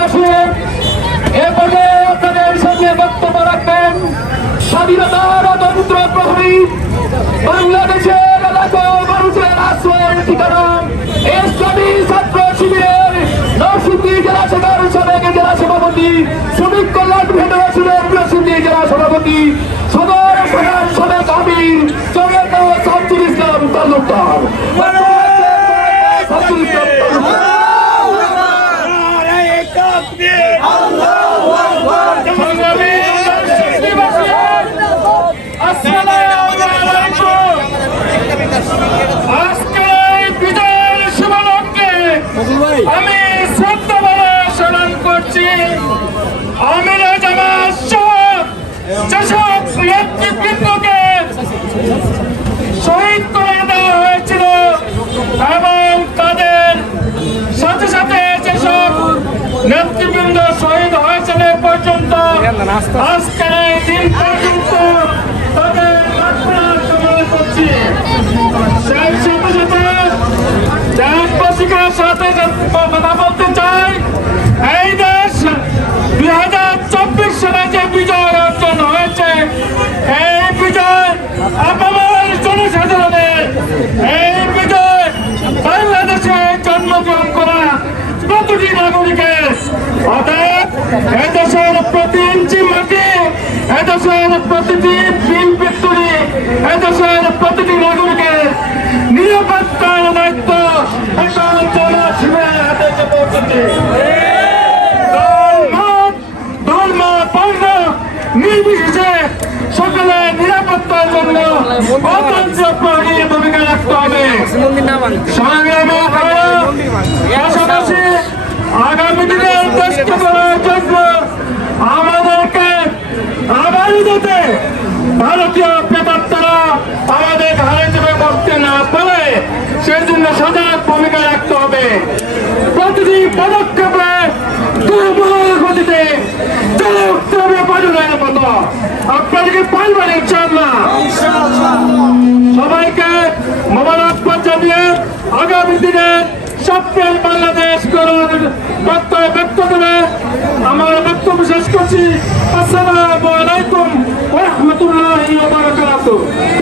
দেশবাসী, এরপরে আপনাদের সামনে বক্তব্য রাখবেন স্বাধীনতার অতন্ত্র প্রহরী বাংলাদেশের এলাকায় মানুষের আশ্রয়ের ঠিকানা ইসলামী ছাত্র শিবিরের নরসিংদী জেলা শাখার সাবেক জেলা সভাপতি, শ্রমিক কল্যাণ ফেডারেশনের নরসিংদী জেলা সভাপতি, সদর শাখার সাবেক আমির জগন্নাথ শামসুল ইসলাম তালুকদার। আমি শ্রদ্ধা বলে স্মরণ করছি আমিরে জামাত সহ যেসব নেতৃবৃন্দকে শহীদ করে দেওয়া হয়েছিল এবং তাদের সাথে সাথে যেসব নেতৃবৃন্দ শহীদ হয়েছিল পর্যন্ত আজকের এই দিন পর্যন্ত তাদের সময় করছি। সেই সাথে সাথে দেশবাসীর সাথে কথা বলতে চাই, এই দেশ 2024 সালে যে বিজয় অর্জন হয়েছে, এই বিজয় আপামর জনসাধারণের, এই বিজয় বাংলাদেশে জন্মগ্রহণ করা প্রতিটি নাগরিকের। অতএব এদেশের প্রতি ইঞ্চি মাটি, এদেশের প্রতিটি বিল বিক্রি, এদেশের প্রতিটি নাগরিকের নিরাপত্তার দায়িত্ব এখন জনশিবিরের হাতে এসে পৌঁছেছে। ধর্ম বর্ণ নির্বিশেষে সকলের নিরাপত্তার জন্য অতন্ত্র প্রহরীর ভূমিকা রাখতে হবে। পাশাপাশি আগামী দিনের দেশকে করার জন্য আমাদেরকে আগামী দিতে ভারতীয় প্রেতাত্মারা আমাদের ঘরে চেপে বসতে না পারে, সেই জন্য সজাগ ভূমিকা রাখতে হবে। প্রতিটি পদক্ষেপে দুর্বল গতিতে চলে উঠতে হবে বাজুনের মতো। আপনাদেরকে পারবেন ইনশাআল্লাহ। সবাইকে মোবারকবাদ জানিয়ে আগামী দিনে স্বপ্নের বাংলাদেশ গড়ার প্রত্যয় ব্যক্ত করে আমার বক্তব্য শেষ করছি। আসসালামু আলাইকুম ওয়া রাহমাতুল্লাহি ওয়া বারাকাতুহু।